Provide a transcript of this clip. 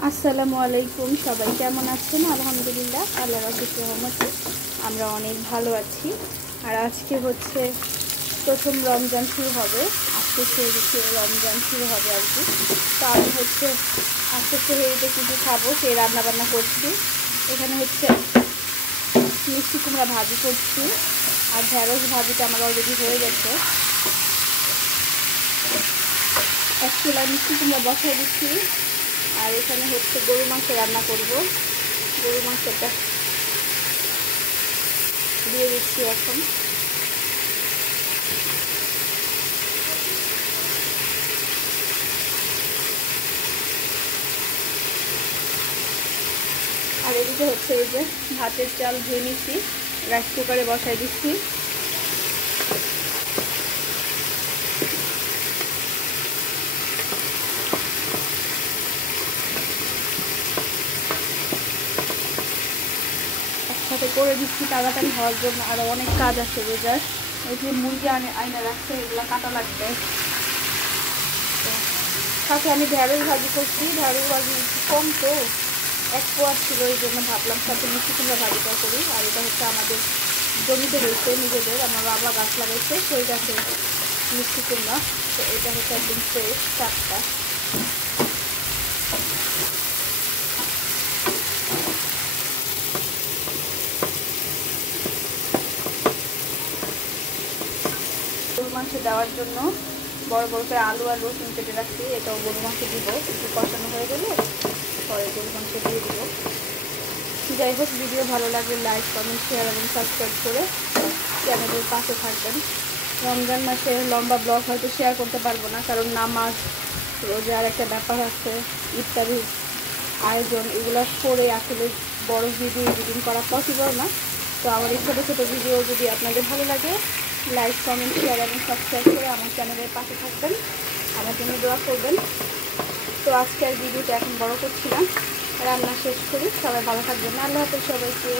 আসসালামু আলাইকুম, সবাই কেমন আছেন? আলহামদুলিল্লাহ, আল্লাহর অশেষ রহমতে আমরা অনেক ভালো আছি। আর আজকে হচ্ছে প্রথম রমজান শুরু হবে, আজকে রমজান শুরু হবে আর কি। তো আমি হচ্ছে আজকে সেহেরিতে কিছু খাবো সেই রান্নাবান্না করছি। এখানে হচ্ছে মিষ্টি কুমড়া ভাজি করছি, আর ঢেঁড়স ভাজিটা আমার অলরেডি হয়ে গেছে। এক চুলায় মিষ্টি কুমড়া বসাই দিচ্ছি, আর এখানে হচ্ছে গরু মাংস রান্না করব। গরু মাংসটা দিয়ে দিচ্ছি এখন। আর এদিকে হচ্ছে এই যে ভাতের চাল ধুয়ে নিচ্ছি, রাইস কুকারে বসাই দিচ্ছি। একসাথে করে দিচ্ছি তাড়াতাড়ি হওয়ার জন্য, আরও অনেক কাজ আছে রোজার। এই যে মুরগি আইনা রাখছে, এগুলো কাটা লাগবে। সাথে আমি ঢেঁড়স ভাজি করছি, ঢেঁড়স ভাজি কম তো, এক পোয়া ছিল, এই জন্য ভাবলাম সাথে মিষ্টি কুমড়া ভাজিটা করি। আর এটা হচ্ছে আমাদের জমিতে হয়েছে নিজেদের, আমার বাবা গাছ লাগাইছে সেই গাছে মিষ্টি কুমড়া। তো এটা হচ্ছে একদম ফ্রেশ টাটকা। গরু মাংস দেওয়ার জন্য বড় বড় করে আলু আর রসুন কেটে রাখছি, এটাও গরু মাংস দিব। একটু কষানো হয়ে গেলে পরে গরু মাংস দিয়ে দিব। যাই হোক, ভিডিও ভালো লাগলে লাইক, কমেন্ট, শেয়ার এবং সাবস্ক্রাইব করে চ্যানেলের পাশে থাকবেন। রমজান মাসে লম্বা ব্লগ হয়তো শেয়ার করতে পারবো না, কারণ নামাজ, রোজার একটা ব্যাপার আছে, ইফতারির আয়োজন, এগুলো করে আসলে বড় ভিডিও এডিটিং করা পসিবল না। তো আমার এই ছোটো ছোটো ভিডিও যদি আপনাদের ভালো লাগে, লাইক, কমেন্ট, শেয়ার এবং সাবস্ক্রাইব করে আমার চ্যানেলের পাশে থাকবেন, আমার জন্য দোয়া করবেন। তো আজকে আর ভিডিওটা এখন বড় করছি না, রান্না শেষ করি। সবাই ভালো থাকবেন, আল্লাহ হাফেজ সবাইকে।